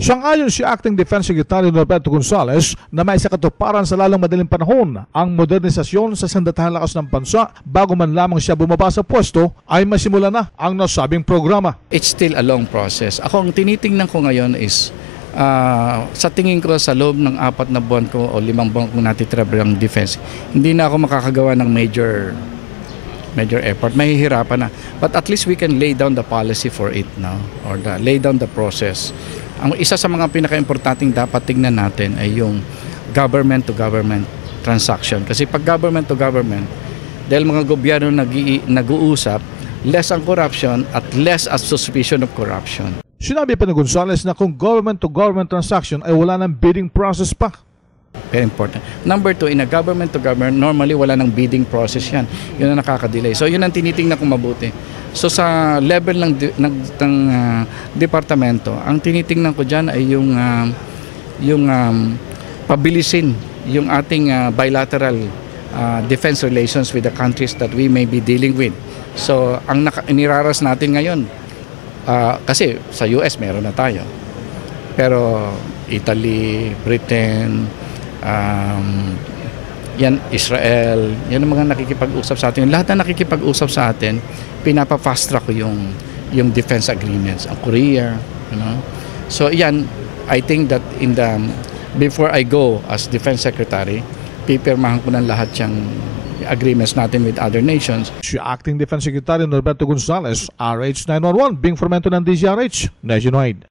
Sang-ayon si Acting Defense Secretary Norberto Gonzales na may sakatuparan sa lalong madaling panahon ang modernisasyon sa sandatahang lakas ng bansa bago man lamang siya bumaba sa pwesto ay masimula na ang nasabing programa. It's still a long process. Ako ang tinitingnan ko ngayon is sa tingin ko sa loob ng 4 na buwan ko o 5 buwan kong natitira ng defense, hindi na ako makakagawa ng major effort. Mahihirapan na. But at least we can lay down the policy for it now or lay down the process. Ang isa sa mga pinaka-importanting dapat tingnan natin ay yung government-to-government transaction. Kasi pag government-to-government, dahil mga gobyerno nag-uusap, less ang corruption at less as suspicion of corruption. Sinabi pa ni Gonzales na kung government-to-government transaction ay wala ng bidding process pa. Very important. Number 2, in a government-to-government, normally wala ng bidding process yan. Yun ang nakaka-delay. So yun ang tinitingnan kong mabuti. So sa level ng departamento, ang tinitingnan ko dyan ay yung pabilisin yung ating bilateral defense relations with the countries that we may be dealing with. So ang niraras natin ngayon, kasi sa US meron na tayo. Pero Italy, Britain, yan, Israel, yan ang mga nakikipag-usap sa atin. Lahat na nakikipag-usap sa atin, pinapa-fast track ko yung defense agreements. Ang Korea, you know. So yan, I think that before I go as Defense Secretary, pipirmahan ko ng lahat yung agreements natin with other nations. Si Acting Defense Secretary Norberto Gonzales, RH 911, Bing Formento ng DZRH, Nationwide.